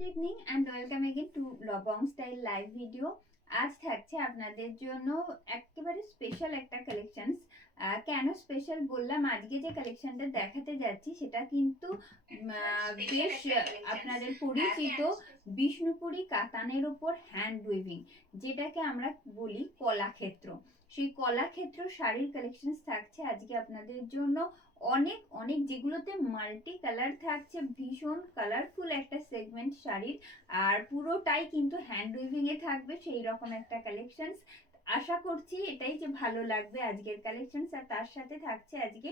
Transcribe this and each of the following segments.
Good evening and welcome again to Lobong style live video. আজ থাকছে আপনাদের জন্য একেবারে স্পেশাল একটা কালেকশনস। কেন স্পেশাল বললাম, আজকে যে কালেকশনটা দেখাতে যাচ্ছি সেটা কিন্তু বেশ আপনাদের পরিচিত বিষ্ণুপুরি কাতানের উপর হ্যান্ড উইভিং, যেটাকে আমরা বলি কলাক্ষেত্র। সেই কলাক্ষেত্র শাড়ির কালেকশনস থাকছে আজকে আপনাদের জন্য। অনেক অনেক যেগুলোতে মাল্টি কালার থাকছে, ভীষণ কালারফুল একটা সেগমেন্ট শাড়ির, আর পুরোটাই কিন্তু হ্যান্ড উইভিং এ থাকবে সেই রকম একটা কালেকশন। আশা করছি এটাই যে ভালো লাগবে আজকের কালেকশন। আর তার সাথে থাকছে আজকে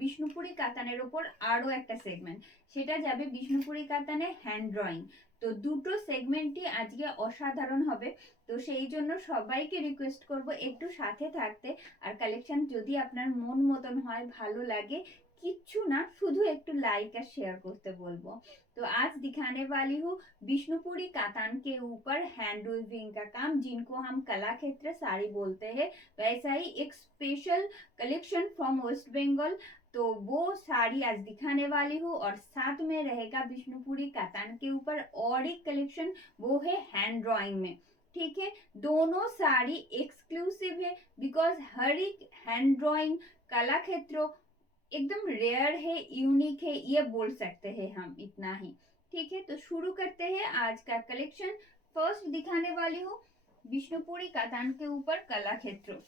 বিষ্ণুপুরি কাতানের ওপর আরো একটা সেগমেন্ট, সেটা যাবে বিষ্ণুপুরি কাতানে হ্যান্ড ড্রয়িং। তো দুটো সেগমেন্টই আজকে অসাধারণ হবে। তো সেই জন্য সবাইকে রিকোয়েস্ট করব একটু সাথে থাকতে। আর কালেকশন যদি আপনার মন মতন হয়, ভালো লাগে, किच्छु ना, शुद्ध एक लाइक और शेयर करते बोलबो। तो आज दिखाने वाली हूँ विष्णुपुरी कातान के ऊपर हैंड वीविंग का काम, जिनको हम कलाक्षेत्र साड़ी बोलते हैं। वैसा ही एक special collection from West Bengal, तो वो साड़ी आज दिखाने वाली हूँ। और साथ में रहेगा विष्णुपुरी कातान के ऊपर और एक कलेक्शन, वो है हैंड ड्रॉइंग में। ठीक है, दोनों साड़ी एक्सक्लूसिव है, बिकॉज हर एक हैंड ड्रॉइंग कलाक्षेत्र एकदम रेयर है, यूनिक है, ये बोल सकते हैं हम, इतना ही। ठीक है, तो शुरू करते हैं आज का कलेक्शन। फर्स्ट दिखाने वाली हूँ विष्णुपुरी कातान के ऊपर कलाक्षेत्र।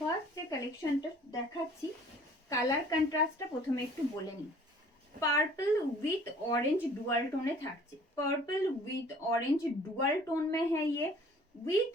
ফার্স্ট যে কালেকশনটা দেখাচ্ছি, কালার কন্ট্রাস্টটা প্রথমে একটু বলে নিই। Purple with orange dual tone থাকছে, purple with orange dual tone में है ये, with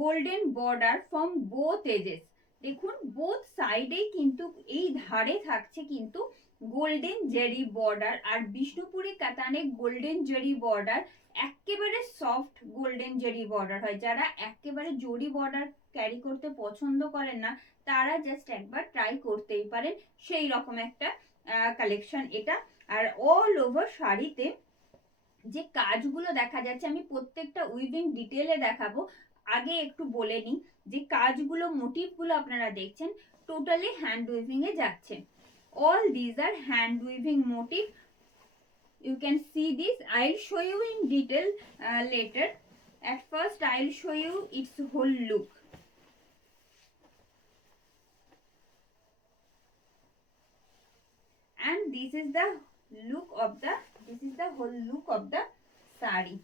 golden border from both edges. দেখুন বোথ সাইডে কিন্তু এই ধারে থাকছে কিন্তু গোল্ডেন জেরি বর্ডার। আর বিষ্ণুপুরি কাতানে গোল্ডেন জেরি বর্ডার একেবারে সফট গোল্ডেন জেরি বর্ডার হয়। যারা একেবারে জরি বর্ডার ক্যারি করতে পছন্দ করেন না, তারা জাস্ট একবার ট্রাই করতেই পারেন, সেই রকম একটা কালেকশন এটা। আর অল ওভার শাড়িতে যে কাজগুলো দেখা যাচ্ছে, আমি প্রত্যেকটা উইভিং ডিটেলে দেখাবো, আগে একটু বলে নিই যে কাজগুলো, মোটিভগুলো আপনারা দেখছেন টোটালি হ্যান্ড উইভিং এ যাচ্ছে। All these are hand weaving motif, you can see this. I'll show you in detail later. At first I'll show you its whole look. And this is the look of the, this is the whole look of the sari.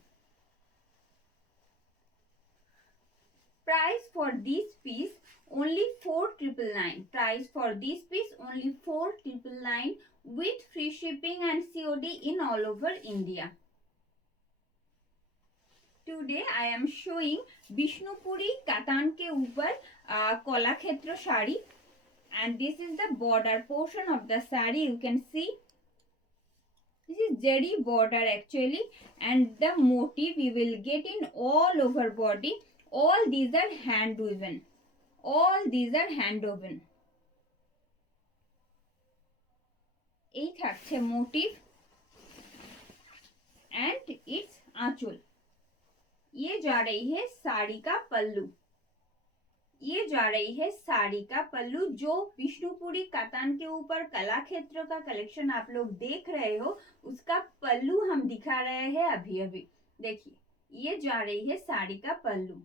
Price for this piece only 4999. Price for this piece only 4999 with free shipping and COD in all over India. Today I am showing Bishnupuri Katan ke upar Kolakshetra sari, and this is the border portion of the sari. You can see this is zeri border actually, and the motif we will get in all over body. All these are hand woven, all these are hand woven. এই থাকছে motive and its आंचल। ये जा रही है साड़ी का पल्लू, ये जा रही है साड़ी का पल्लू। जो विष्णुपुरी कातान के ऊपर कलाक्षेत्र का कलेक्शन आप लोग देख रहे हो, उसका पल्लू हम दिखा रहे हैं अभी अभी। देखिए ये जा रही है साड़ी का पल्लू।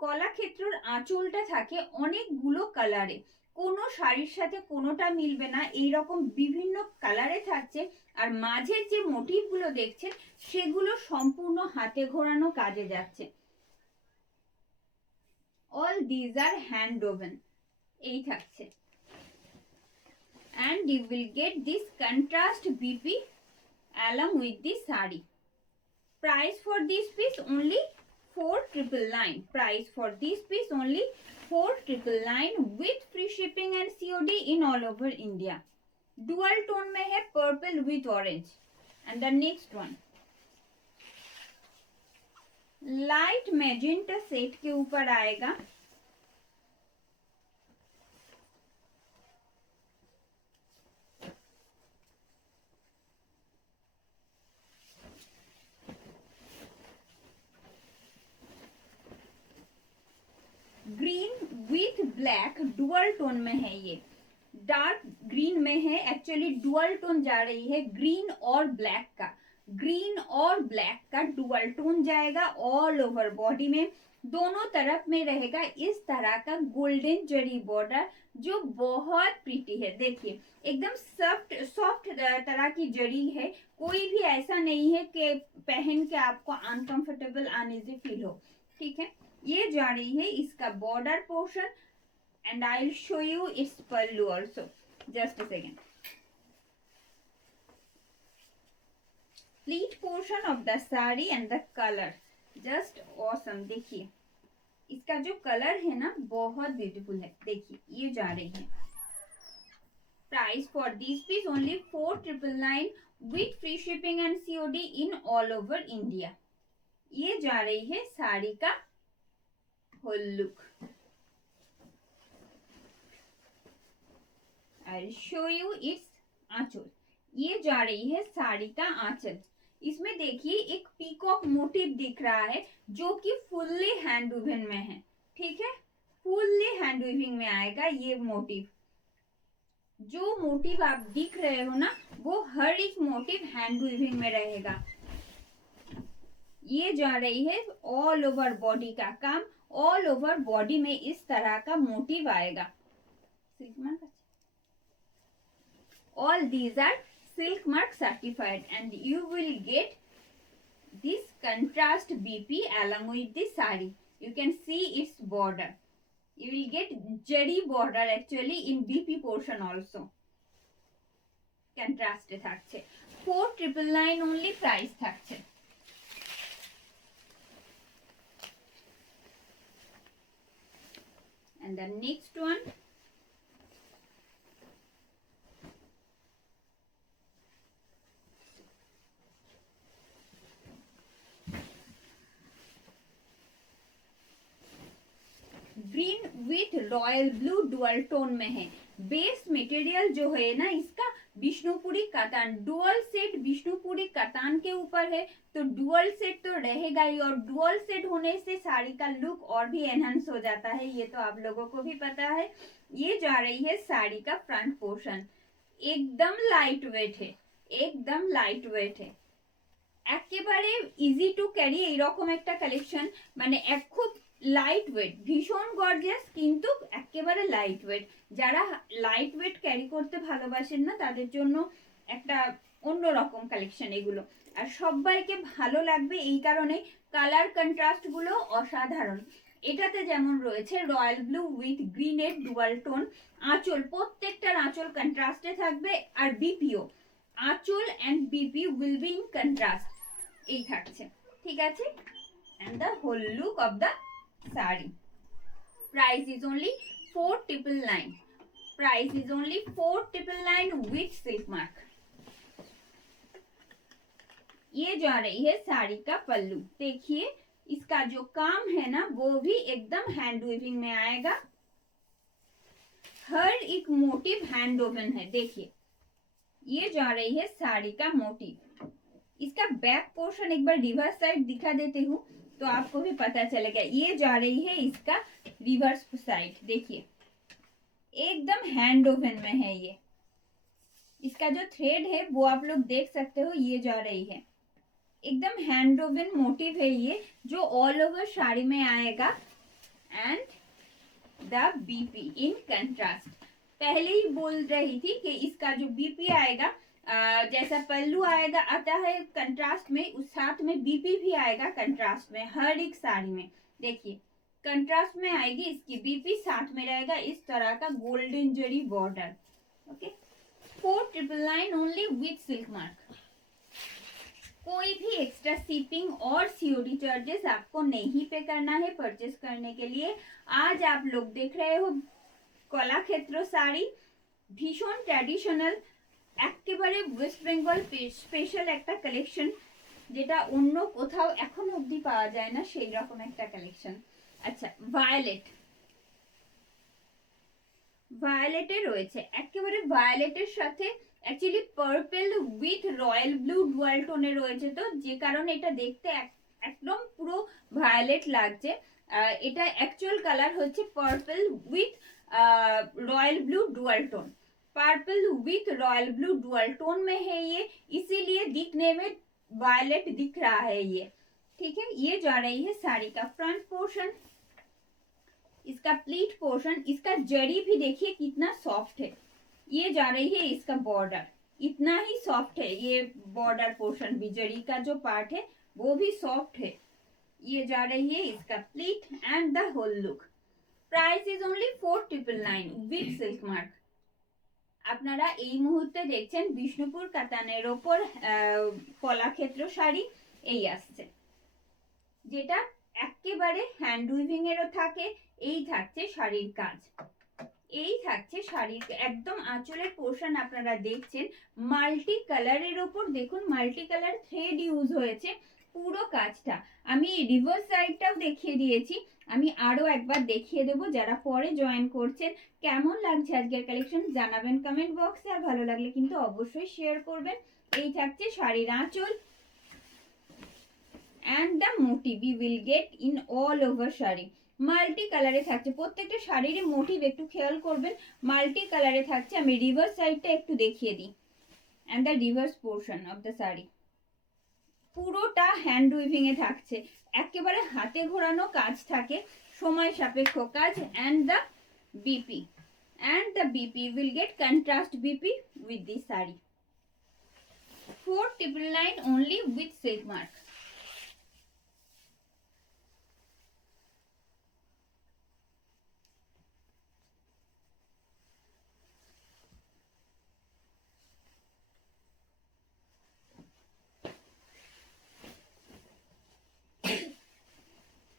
কলাক্ষেত্রর আঁচলটা থাকে অনেকগুলো কালারে, কোনো শাড়ির সাথে কোনোটা মিলবে না, এইরকম বিভিন্ন কালারে থাকছে। আর মাঝের যে মোটিভগুলো দেখছেন সেগুলো সম্পূর্ণ হাতে ঘোরানো কাজে যাচ্ছে। All these are hand woven, এই থাকছে। and you will get this contrast BP along with this sari. Price for this piece only 4999. Price for this piece only 4999 with free shipping and COD in all over India. Dual tone में है purple with orange. And the next one light magenta set के ऊपर आएगा। Dual tone में है, ये dark green में है, एक्चुअली डुअल टोन जा रही है ग्रीन और ब्लैक का, ग्रीन और ब्लैक का डुअल टोन जाएगा ऑल ओवर बॉडी में, दोनों तरफ में रहेगा इस तरह का गोल्डन जरी बॉर्डर जो बहुत प्रीटी है। देखिए एकदम सॉफ्ट सॉफ्ट तरह की जरी है, कोई भी ऐसा नहीं है कि पहन के आपको अनकंफर्टेबल अनइजी फील हो। ठीक है, ये जा रही है इसका border portion and I will show you it's pallu also, just a second. Complete portion of the sari and the color just awesome। देखिए इसका जो कलर है ना बहुत ब्यूटीफुल है। देखिए ये जा रही है, price for this piece only 4999 with free shipping and COD in all over India. ये जा रही है साड़ी का whole look. I will show you its aanchal. ये जा रही है साड़ी का आंचल। इसमें देखिए एक पीकॉक मोटिव दिख रहा है जो कि फुल्ली हैंड वूवन में है। ठीक है, फुल्ली हैंड वीविंग में आएगा ये मोटिव। जो मोटिव आप दिख रहे हो ना वो हर एक मोटिव हैंड वीविंग में रहेगा। ये जा रही है ऑल ओवर बॉडी का काम, ऑल ओवर बॉडी में इस तरह का मोटिव आएगा। All these are silk mark certified and you will get this contrast BP along with the sari. You can see its border, you will get jari border actually in BP portion also, contrast থাকছে। 4999 only price থাকছে। and the next one green with royal blue dual tone में है। Base material जो है ना इसका Vishnupuri कतान, dual set Vishnupuri कतान के ऊपर है तो डुअल सेट तो रहेगा ही, और डुअल सेट होने से साड़ी का लुक और भी एनहांस हो जाता है, ये तो आप लोगों को भी पता है। ये जा रही है साड़ी का फ्रंट पोर्शन, एकदम लाइट वेट है, एकदम लाइट वेट है, একেবারে ইজি টু ক্যারি এইরকম একটা কালেকশন, মানে খুব লাইট ওয়েট, ভীষণ গর্জিয়াস কিন্তু একেবারে লাইট ওয়েট। যারা লাইট ওয়েট ক্যারি করতে ভালোবাসেন না তাদের জন্য একটা অন্যরকম কালেকশন এগুলো, আর সবাইকে ভালো লাগবে এই কারণে কালার কন্ট্রাস্ট গুলো অসাধারণ। এটাতে যেমন রয়েছে রয়্যাল ব্লু উইথ গ্রিনের ডুয়াল টোন, আঁচল প্রত্যেকটার আঁচল কন্ট্রাস্টে থাকবে, আর বিপিও আঁচল and BP will be in contrast এই থাকছে। ঠিক আছে, and the whole look of the sari. Price is only 4999, price is only 4999 with silk mark. ये जा रही है साड़ी का पल्लू। देखिए इसका जो काम है ना वो भी एकदम हैंड वीविंग में आएगा, हर एक मोटिव हैंड वोवन है। देखिए ये जा रही है साड़ी का मोटिव। इसका बैक पोर्शन एक बार रिवर्स साइड दिखा देती हूँ तो आपको भी पता चलेगा। ये जा रही है इसका रिवर्स साइड, देखिए एकदम हैंड वोवन में है ये। इसका जो थ्रेड है वो आप लोग देख सकते हो, ये जा रही है एकदम हैंड वोवन मोटिव है ये, जो ऑल ओवर साड़ी में आएगा। And the BP in contrast, पहले ही बोल रही थी कि इसका जो बीपी आएगा जैसा पल्लू आएगा आता है कंट्रास्ट में, उस साथ में बीपी भी आएगा कंट्रास्ट में हर एक साड़ी में। देखिए कंट्रास्ट में आएगी इसकी बीपी, साथ में रहेगा इस तरह का golden zari border. Okay, 4999 only with silk mark. कोई भी एक्स्ट्रा शिपिंग और COD चार्जेस आपको नहीं पे करना है परचेस करने के लिए। आज आप लोग देख रहे हो कलाक्षेत्र साड़ी, भीषण ट्रेडिशनल, একেবারে ওয়েস্ট বেঙ্গল স্পেশাল একটা কালেকশন, যেটা অন্য কোথাও এখন অবধি পাওয়া যায় না সেই রকম একটা কালেকশন। আচ্ছা, ভায়োলেটে রয়েছে, একেবারে ভায়োলেটের সাথে actually purple with royal blue dual টোনে রয়েছে, তো যে কারণে এটা দেখতে একদম পুরো ভায়োলেট লাগছে। এটা অ্যাকচুয়াল কালার হচ্ছে purple with royal blue dual tone, purple with royal blue dual tone में है ये, इसीलिए दिखने में वायलेट दिख रहा है ये। ठीक है, ये जा रही है साड़ी का फ्रंट पोर्शन, इसका प्लीट पोर्शन, इसका जड़ी भी देखिए कितना सॉफ्ट है। ये जा रही है इसका बॉर्डर, इतना ही सॉफ्ट है ये बॉर्डर पोर्शन भी, जड़ी का जो पार्ट है वो भी सॉफ्ट है। ये जा रही है इसका pleat and the whole look. Price is only 4999 with silk mark. আপনারা এই মুহূর্তে দেখছেন বিষ্ণুপুর কাতানের ওপর কলাক্ষেত্র শাড়ি এই আসছে, যেটা একেবারে হ্যান্ড উইভিং এরও থাকে। এই থাকছে শাড়ির কাজ, এই থাকছে শাড়ির একদম আঁচলের পোর্শন আপনারা দেখছেন মাল্টি কালারের ওপর। দেখুন মাল্টি কালার থ্রেড ইউজ হয়েছে পুরো কাজটা। আমি রিভার্স সাইডটাও দেখিয়ে দিয়েছি, আমি আরো একবার দেখিয়ে দেবো যারা পরে জয়েন করছেন। কেমন লাগছে আজকের কালেকশন জানাবেন কমেন্ট বক্সে, আর ভালো লাগলে কিন্তু অবশ্যই শেয়ার করবেন। এই থাকছে শাড়ির আঁচল and the motif we will get in all over sari. Multi কালারে থাকছে প্রত্যেকটা শাড়ির মোটিভ, একটু খেয়াল করবেন মাল্টি কালারে থাকছে। আমি রিভার্স সাইডটা একটু দেখিয়ে দিই, and the reverse portion of the sari পুরোটা হ্যান্ড উইভিং এ থাকছে, একেবারে হাতে ঘোরানো কাজ থাকে, সময় সাপেক্ষ কাজ। and the BP will get contrast BP with this sari. 4999 only with silk mark।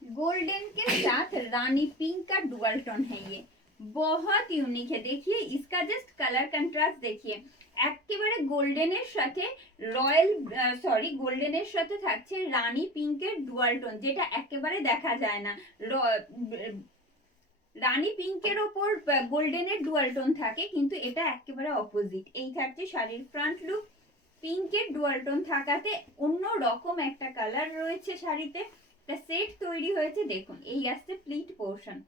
Golden के साथ रानी पिंक का डुअल टोन है, ये बहुत यूनिक है। देखिए इसका जस्ट कलर कंट्रास्ट देखिए, একেবারে গোল্ডেনের সাথে রয়্যাল সরি গোল্ডেনের সাথে থাকছে রানী পিঙ্কের ডুয়াল টোন, যেটা একেবারে দেখা যায় না। রানী পিঙ্কের ওপর গোল্ডেনের ডুয়াল টোন থাকে, কিন্তু এটা একেবারে অপোজিট। এই থাকছে শাড়ির ফ্রন্ট লুক, পিঙ্কের ডুয়াল টোন থাকাতে অন্য রকম একটা কালার রয়েছে শাড়িতে, একটা সেট তৈরি হয়েছে। দেখুন এই আসছে pleat portion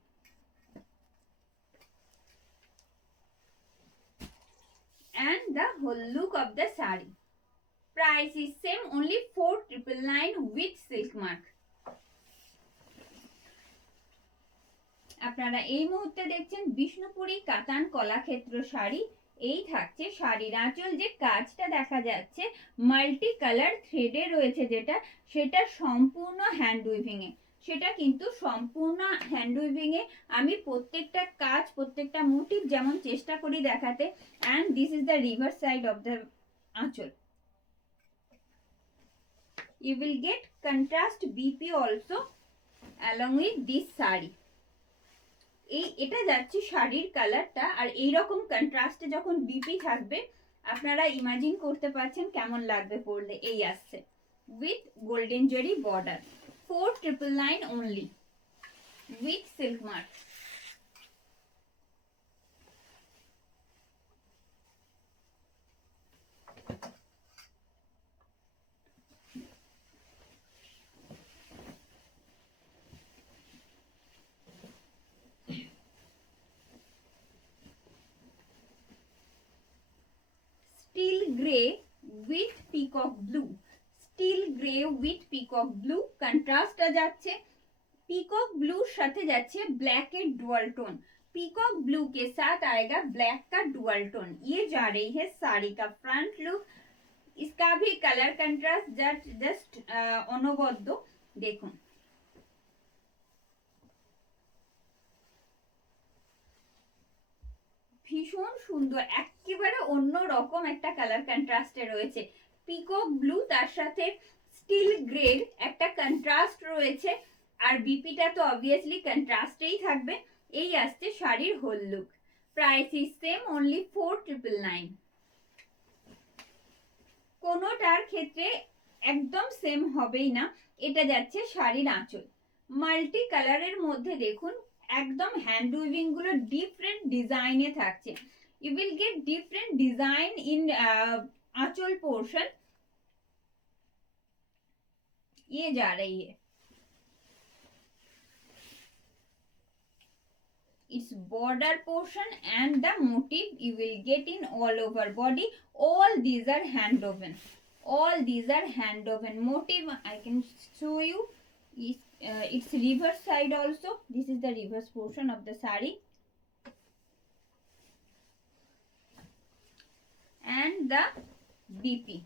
and the whole look of the saree। Price is same only 4999 with silk mark। আপনারা এই মুহূর্তে দেখছেন বিষ্ণুপুরি কাতান কলাক্ষেত্র শাড়ি। এই থাকছে শাড়ির আঁচল, যে কাজটা দেখা যাচ্ছে মাল্টি কালার থ্রেডে রয়েছে, যেটা সেটা সম্পূর্ণ হ্যান্ড উইভিং এ, সেটা কিন্তু সম্পূর্ণ হ্যান্ড উইভিং এ। আমি প্রত্যেকটা কাজ প্রত্যেকটা মোটিভ যেমন চেষ্টা করি দেখাতে। and this is the reverse side of the আঁচল। you will get contrast BP also along with this sari. এই এটা যাচ্ছে শাড়ির কালারটা, আর এই রকম কন্ট্রাস্টে যখন বিপি থাকবে আপনারা ইমাজিন করতে পারছেন কেমন লাগবে পরলে। এই আসছে with golden zari border. 4999 only with silk mark। Steel grey with peacock blue, steel grey with peacock blue contrast आ जाচ্ছে। पीकॉक ब्लू साथे जाচ্ছে ब्लैक के डुअल टोन, पीकॉक ब्लू के साथ आएगा ब्लैक का डुअल टोन। ये जा रही है साड़ी का फ्रंट लुक, इसका भी कलर कंट्रास्ट जस्ट अनबद्ध। देखুন ভীষণ সুন্দর, একেবারে অন্য রকম একটা কালার কন্ট্রাস্টে রয়েছে। পিকক ব্লু তার সাথে স্টিল গ্রের একটা কন্ট্রাস্ট রয়েছে, আর বিপিটা তো অবভিয়াসলি কন্ট্রাস্টেই থাকবে। এই আসছে শাড়ির whole look. Price is same only 4999। কোনোটার ক্ষেত্রে একদম সেম হবেই না। এটা যাচ্ছে শাড়ির আঁচল, মাল্টি কালারের মধ্যে দেখুন একদম হ্যান্ড উইভিং গুলো ডিফারেন্ট ডিজাইনে থাকছে। You will get different design in anchal portion. ये जा रही है its border portion and the motif you will get in all over body. All these are hand woven. All these are hand woven motif. I can show you its reverse side also. This is the reverse portion of the sari and the BP.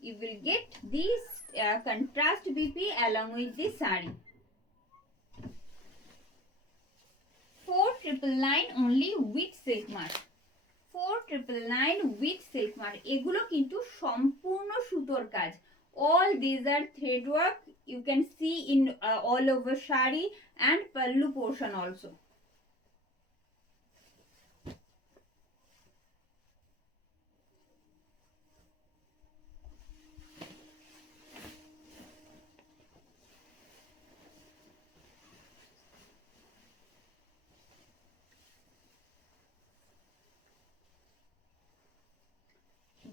You will get this contrast BP along with the sari. 4999 only with silk mark. 4999 with silk mark. এগুলো কিন্তু সম্পূর্ণ সুতোর কাজ. All these are thread work. You can see in all over shari and pallu portion also.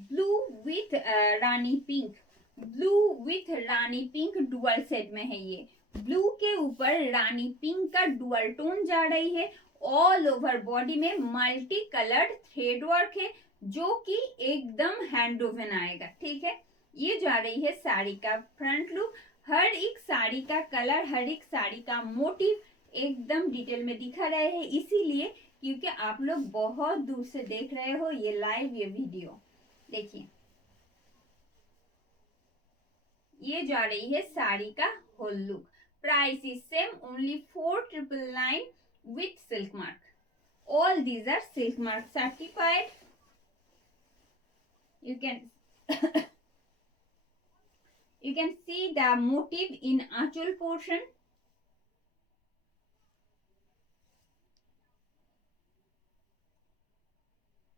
Blue with Rani pink. Blue with Rani pink dual set में है ये. Blue के ऊपर रानी पिंक का डुअल टोन जा रही है. ऑल ओवर बॉडी में मल्टी कलर्ड थ्रेड वर्क है जो कि एकदम हैंड वोवन आएगा. ठीक है, ये जा रही है साड़ी का फ्रंट लुक. हर एक साड़ी का कलर, हर एक साड़ी का मोटिव एकदम डिटेल में दिखा रहे हैं, इसीलिए क्योंकि आप लोग बहुत दूर से देख रहे हो ये लाइव, ये वीडियो. देखिए, ये जा रही है साड़ी का whole look. Price is same, only 4999 with silk mark. All these are silk mark certified. You can you can see the motif in achal portion.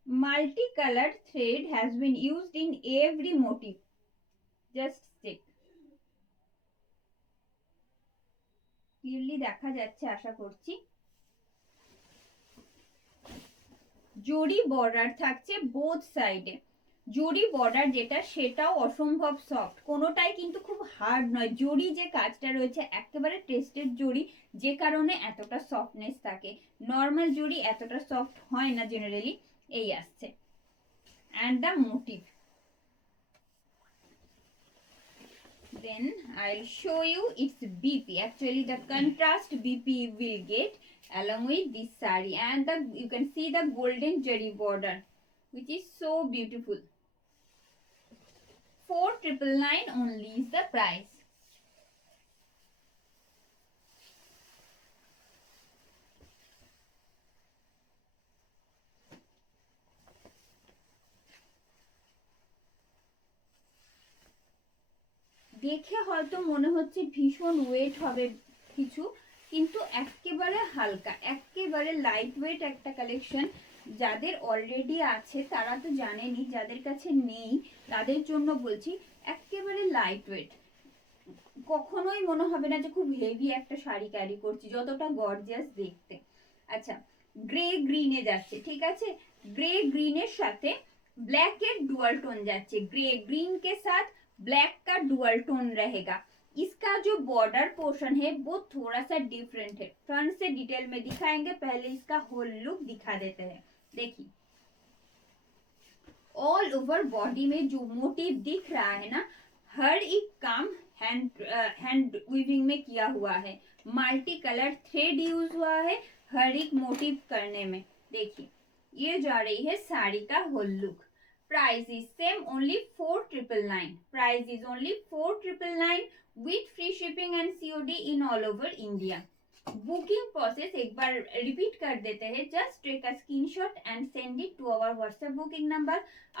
Multicolored thread has been used in every motif. Just check. Clearly দেখা যাচ্ছে আশা করছি. জরি border থাকছে both সাইডে. জরি border যেটা সেটাও অসম্ভব সফট, কোনোটাই কিন্তু খুব হার্ড নয়. জরি যে কাজটা রয়েছে একেবারে টেস্টেড জরি, যে কারণে এতটা সফটনেস থাকে. নর্মাল জরি এতটা সফট হয় না জেনারেলি. এই আসছে. and the motif. Then I'll show you its BP. Actually the contrast BP you will get along with this saree, and you can see the golden jari border which is so beautiful. 4999 only is the price. দেখে হয়তো মনে হচ্ছে ভীষণ wait হবে কিছু, কিন্তু একেবারে হালকা, একেবারে লাইট ওয়েট একটা কালেকশন. যাদের অলরেডি আছে তারা তো জানেনই, যাদের কাছে নেই তাদের জন্য বলছি একেবারে লাইট ওয়েট. কখনোই মনে হবে না যে খুব হেভি একটা শাড়ি ক্যারি করছি, যতটা গর্জিয়াস দেখতে. আচ্ছা, গ্রে গ্রিনে যাচ্ছে, ঠিক আছে. গ্রে গ্রিনের সাথে ব্ল্যাকের ডুয়াল টোন যাচ্ছে. গ্রে গ্रीन के साथ ब्लैक का डुअल टोन रहेगा. इसका जो बॉर्डर पोर्शन है वो थोड़ा सा डिफरेंट है. फ्रंट से डिटेल में दिखाएंगे, पहले इसका होल लुक दिखा देते हैं. देखिए, ऑल ओवर बॉडी में जो मोटिव दिख रहा है ना, हर एक काम हैंड वीविंग में किया हुआ है. मल्टी कलर थ्रेड यूज हुआ है हर एक मोटिव करने में. देखिए, ये जा रही है साड़ी का whole look. Price is same, only 4999. Price is only 4999 with free shipping and COD in all over India. Booking process एक बार repeat कर देते हैं. Just take a screenshot and send it to our WhatsApp booking number.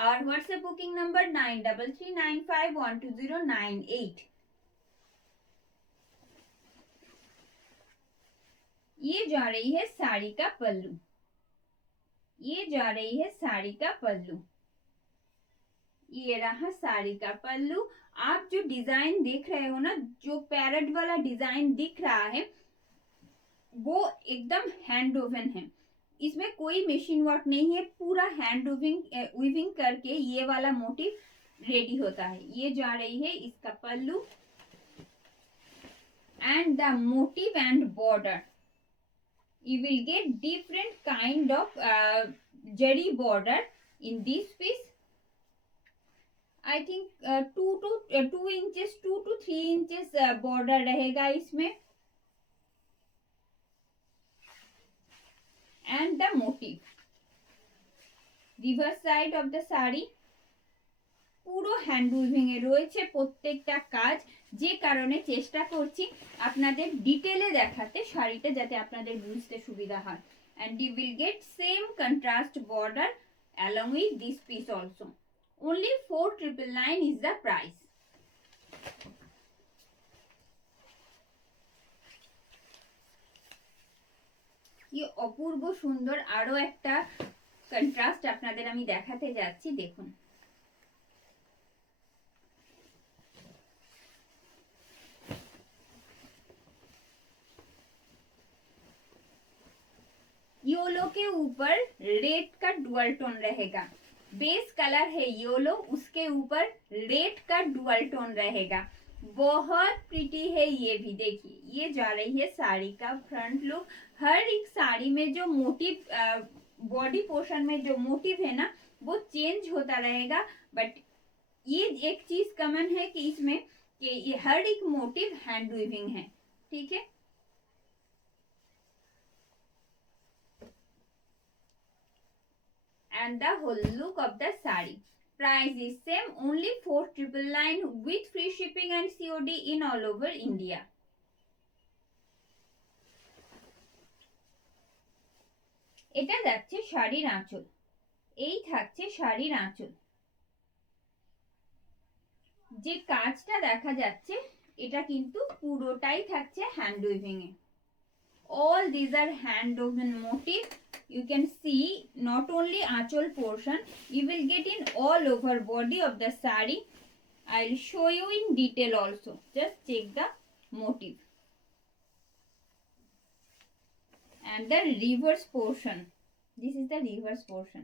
Our WhatsApp booking number 9339512098. ये जा रही है साड़ी का पल्लू. ये जा रही है साड़ी का पल्लू. ये रहा साड़ी का पल्लू. आप जो डिजाइन देख रहे हो ना, जो पैरेट वाला डिजाइन दिख रहा है वो एकदम हैंड वोवन है. इसमें कोई मशीन वर्क नहीं है, पूरा हैंड वीविंग करके ये वाला मोटिव रेडी होता है. ये जा रही है इसका pallu and the motive and border. You will get different kind of jari border in this piece. I think 2 inches 2 to 3 inches border रहेगा इसमें. And the motif, reverse side of the sari পুরো হ্যান্ড উইভিং এ রয়েছে প্রত্যেকটা কাজ, যে কারণে চেষ্টা করছি আপনাদের ডিটেলে দেখাতে শাড়িটা, যাতে আপনাদের বুঝতে সুবিধা হয়. And you will get same contrast border along with this piece also. Only 4999 is the price. কি অপূর্ব সুন্দর আরো একটা কন্ট্রাস্ট আপনাদের আমি দেখাতে যাচ্ছি, দেখুন. येलो के ऊपर रेड का डुअल टोन रहेगा. बेस कलर है येलो, उसके ऊपर रेड का डुअल टोन रहेगा. बहुत प्रिटी है ये भी. देखिए ये जा रही है साड़ी का फ्रंट लुक. हर एक साड़ी में जो मोटिव, बॉडी पोर्शन में जो मोटिव है ना, वो चेंज होता रहेगा. बट ये एक चीज कॉमन है कि इसमें कि ये हर एक मोटिव हैंड वीविंग है. ठीक है. And the whole look of the sari. Price is same, only 4999 with free shipping and COD in all over India. এটা যাচ্ছে শাড়ির আঁচল. এই থাকছে শাড়ির আঁচল. যে কাজটা দেখা যাচ্ছে এটা কিন্তু পুরোটাই থাকছে hand weaving A. All these are hand woven motif. You can see not only aanchal portion, you will get in all over body of the sari. I'll show you in detail also. Just check the motif. And the reverse portion. This is the reverse portion.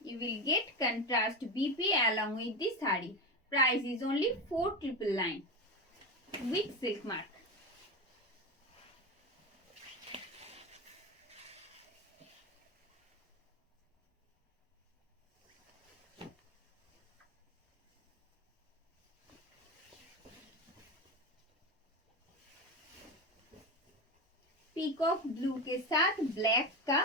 You will get contrast BP along with the sari. Price is only 4999 with silk mark. Peacock blue के साथ black का,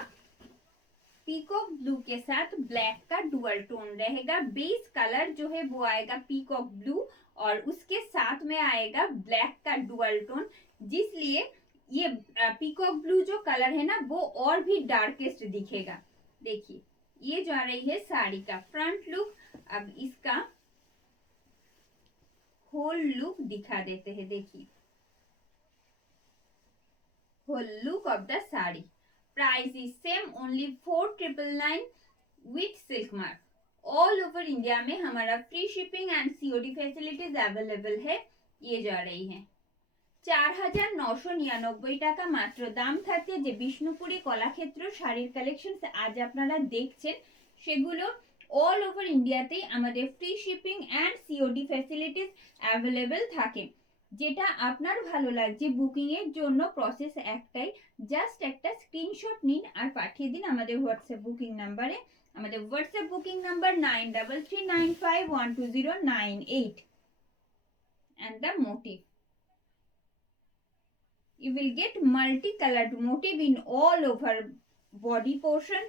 peacock blue के साथ black का dual tone रहेगा. Base colour जो है वो आएगा पीकॉक ब्लू और उसके साथ में आएगा ब्लैक का डुअल टोन, जिसलिए ये पीकॉक ब्लू जो कलर है ना वो और भी डार्केस्ट दिखेगा. देखिए ये जा रही है साड़ी का फ्रंट लुक. अब इसका होल लुक दिखा देते हैं. देखिए whole look of the sari. Price is same, only 4999 with silk mark. All over India में हमारा free shipping and COD facilities available है. ये जा रही है 4999 টাকা মাত্র দাম থাকছে. যে বিষ্ণুপুরি কলাক্ষেত্র শাড়ির কালেকশন আজ আপনারা দেখছেন সেগুলো অল ওভার ইন্ডিয়াতেই আমাদের free shipping and COD facilities available থাকে. যেটা আপনার ভালো লাগছে বুকিং এর জন্য প্রসেস একটাই, জাস্ট একটা স্ক্রিনশট নিন আর পাঠিয়ে দিন আমাদের হোয়াটসঅ্যাপ বুকিং নাম্বারে. আমাদের WhatsApp booking number 9339512098. and the motif, you will get multicolored motif in all over body portion.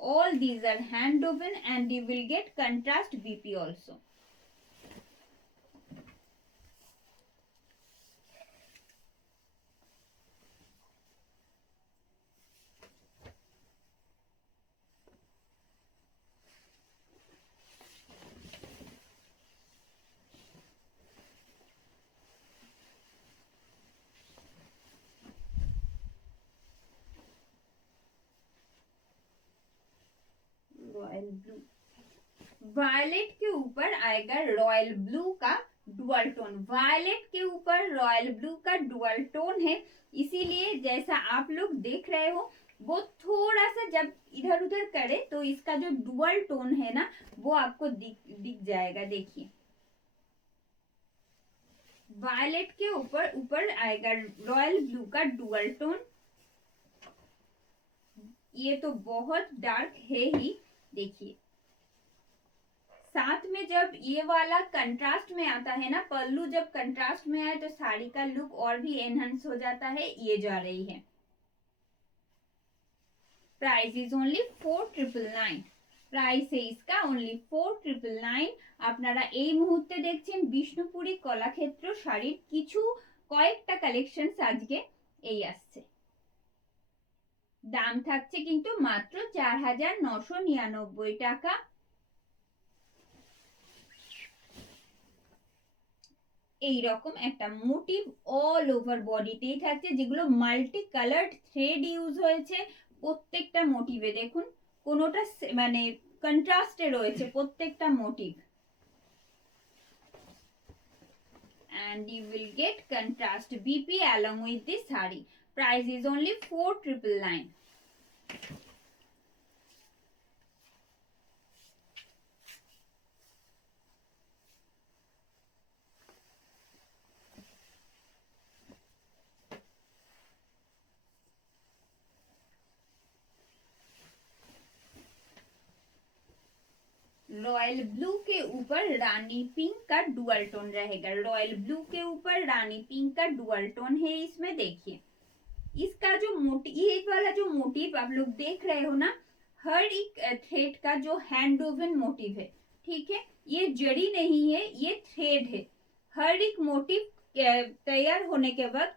All these are hand woven and you will get contrast BP also. Royal blue, violet के ऊपर आएगा royal blue का dual tone. Violet के ऊपर royal blue का dual tone है, इसीलिए जैसा आप लोग देख रहे हो वो थोड़ा सा जब इधर उधर करे तो इसका जो डुअल टोन है ना वो आपको दिख जाएगा. देखिए वायलेट के ऊपर ऊपर आएगा रॉयल ब्लू का डुअल टोन। ये तो बहुत डार्क है ही, देखिए। साथ में जब ये वाला कंट्रास्ट में आता है ना, पल्लू जब कंट्रास्ट में आए तो साड़ी का लुक और भी एनहांस हो जाता है। ये जा रही है, प्राइस इज ओनली 4999। প্রাইস इसका ओनली 4999। আপনারা এই মুহূর্তে দেখছেন বিষ্ণুপুরি কলাক্ষেত্র শাড়ির কিছু কয়েকটা কালেকশনস আজকে এই আসছে। দাম থাকছে কিন্তু মাত্র 4999 টাকা। এইরকম একটা মোটিভ অল ওভার বডিতেই থাকছে, যেগুলো মাল্টি কালার্ড থ্রেড ইউজ হয়েছে প্রত্যেকটা মোটিভে। দেখুন কোনোটা মানে কন্ট্রাস্টে রয়েছে প্রত্যেকটা motive. and you will get contrast BP along with this saree. Price is only 4999। Royal blue के ऊपर रानी पिंक का डुअल टोन रहेगा। रॉयल ब्लू के ऊपर रानी पिंक का डुअल टोन है इसमें। देखिए इसका जो ये वाला जो मोटिव आप लोग देख रहे हो ना, हर एक थ्रेड का जो हैंड वोवन मोटिव है, ठीक है, ये जड़ी नहीं है, ये थ्रेड है। हर एक मोटिव तैयार होने के वक्त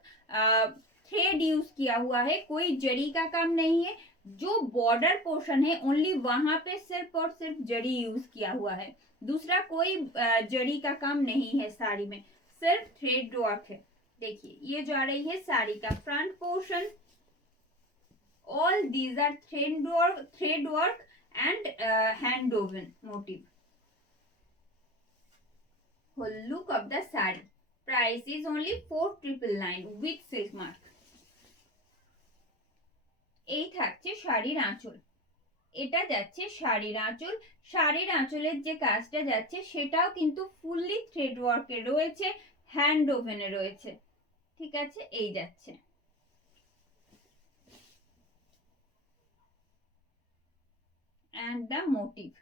थ्रेड यूज किया हुआ है, कोई जड़ी का काम नहीं है। जो बॉर्डर पोर्शन है ओनली वहां पे सिर्फ और सिर्फ जड़ी यूज किया हुआ है, दूसरा कोई जड़ी का काम नहीं है साड़ी में, सिर्फ थ्रेड वर्क है। देखिए ये जा रही है साड़ी का front portion. All these are thread work and hand woven motif. Whole look of the sari. Price is only 4999 with silk mark. এই থাকছে শাড়ির আঁচল। এটা যাচ্ছে শাড়ির আঁচল। শাড়ির আঁচলের যে কাজটা যাচ্ছে সেটাও কিন্তু ফুললি থ্রেড ওয়ার্কে রয়েছে, হ্যান্ড ওভেনে রয়েছে, ঠিক আছে। এই যাচ্ছে and the motive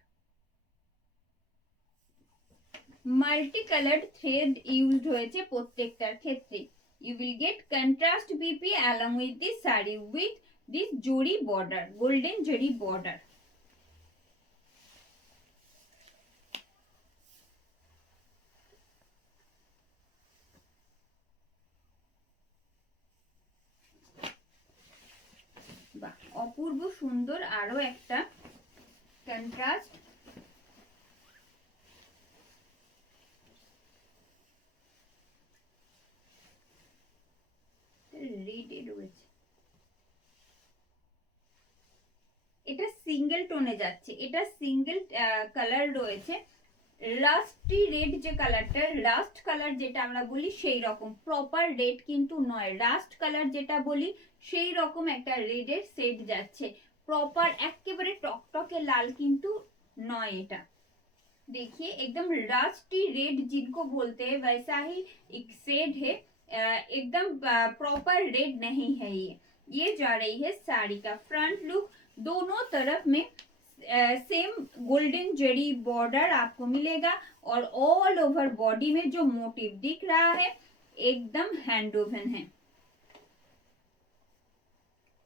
multi coloured thread used হয়েছে প্রত্যেকটার ক্ষেত্রে। you will get contrast BP along with this saree with this jori border, golden jori border। বাহ, অপূর্ব সুন্দর আরো একটা কন্ট্রাস্ট। রেডে রয়েছে, এটা সিঙ্গেল টোনে যাচ্ছে, এটা সিঙ্গেল কালার রয়েছে। রাস্টি রেড যে কালারটা, রাস্ট কালার যেটা আমরা বলি সেই রকম, প্রপার রেড কিন্তু নয়, রাস্ট কালার যেটা বলি সেই রকম একটা রেডের সেট যাচ্ছে। প্রপার একেবারে টকটকে লাল কিন্তু নয় এটা। देखिए एकदम रास्टी रेड जिनको बोलते हैं वैसा ही एक शेड है, एकदम प्रॉपर रेड नहीं है। ये जा रही है साड़ी का फ्रंट लुक। दोनों तरफ में सेम गोल्डन जरी बॉर्डर आपको मिलेगा और ऑल ओवर बॉडी में जो मोटिव दिख रहा है एकदम हैंड वोवन है।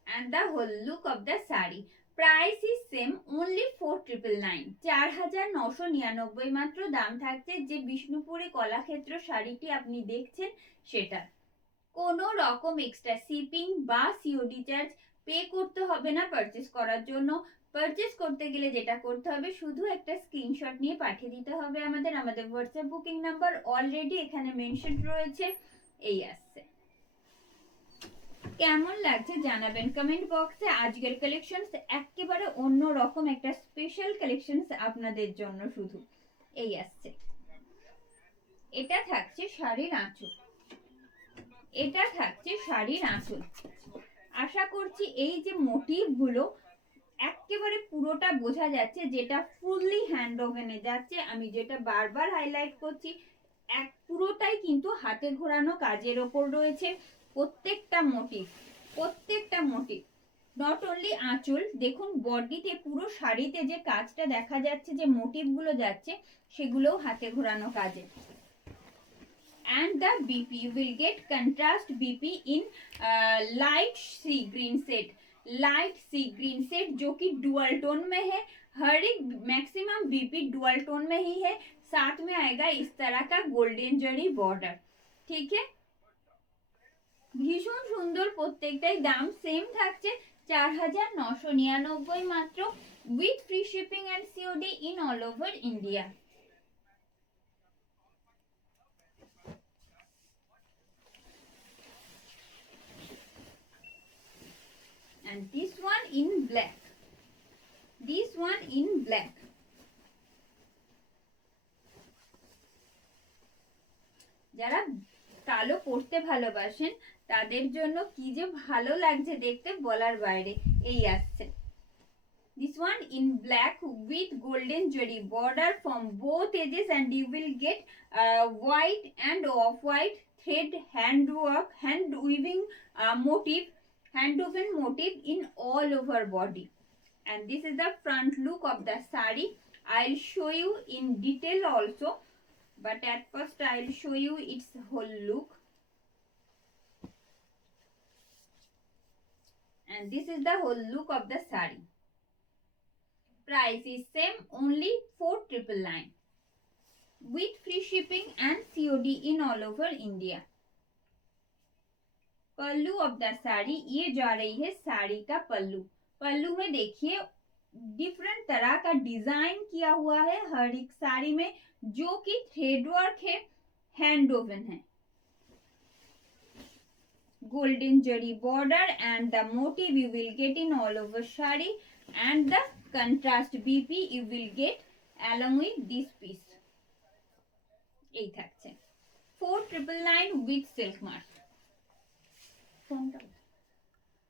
And the whole look of the sari. Price is same only 4999। 4999 মাত্র দাম থাকছে যে বিষ্ণুপুরি কলাক্ষেত্র শাড়িটি আপনি দেখছেন সেটা। কোনো রকম এক্সট্রা শিপিং বা সিওডি চার্জ পে করতে হবে না পারচেস করার জন্য। পারচেস করতে গেলে যেটা করতে হবে, শুধু একটা স্ক্রিনশট নিয়ে পাঠিয়ে দিতে হবে আমাদের হোয়াটসঅ্যাপ বুকিং নাম্বার অলরেডি এখানে মেনশন রয়েছে। এই আসছে, কেমন লাগছে জানাবেন কমেন্ট বক্সে। আজকের কালেকশনস একেবারে অন্য রকম একটা স্পেশাল কালেকশনস আপনাদের জন্য শুধু এই আসছে। এটা থাকছে শাড়ির আঁচল, এটা থাকছে শাড়ির আঁচল। আশা করছি এই যে মোটিভ গুলো একেবারে পুরোটা বোঝা যাচ্ছে, যেটা ফুললি হ্যান্ড ওভেনে যাচ্ছে। আমি যেটা বারবার হাইলাইট করছি, এক পুরোটাই কিন্তু হাতে ঘোরানো কাজের ওপর রয়েছে। প্রত্যেকটা মোটিভ নট অনলি আঁচল, দেখুন বডিতে পুরো শাড়িতে যে কাজটা দেখা যাচ্ছে, যে মোটিভ গুলো যাচ্ছে, সেগুলোও হাতে ঘোরানো কাজে। And the BP, you will get contrast BP in light sea green set जो कि डुअल टोन में है। हर एक मैक्सिमम BP डुअल टोन में ही है। साथ में आएगा इस तरह का गोल्डन जरी बॉर्डर, ठीक है। ভীষণ সুন্দর, প্রত্যেকটাই দাম সেম থাকছে 4999 মাত্র, with free shipping and COD in all over India. And this one in black, যারা কালো পরতে ভালোবাসেন তাদের জন্য কি যে ভালো লাগছে দেখতে, বলার বাইরে। এই আসছে this one in black with golden zari border from both edges, and you will get white and off white thread hand weaving motif in all over body. And this is the front look of the sari. I'll show you in detail also, but at first I'll show you its whole look. And this is the whole look of the sari. Price is same, only 4999 with free shipping and COD in all over India. Pallu of the sari, ये जा रही है साड़ी का पल्लू। पल्लू में देखिए different तरह का design किया हुआ है हर एक साड़ी में, जो कि थ्रेड वर्क है, हैंड वोवन है। golden jari border and the motif you will get in all over shari, and the contrast BP you will get along with this piece. এই থাকছে 4999 with silk mark।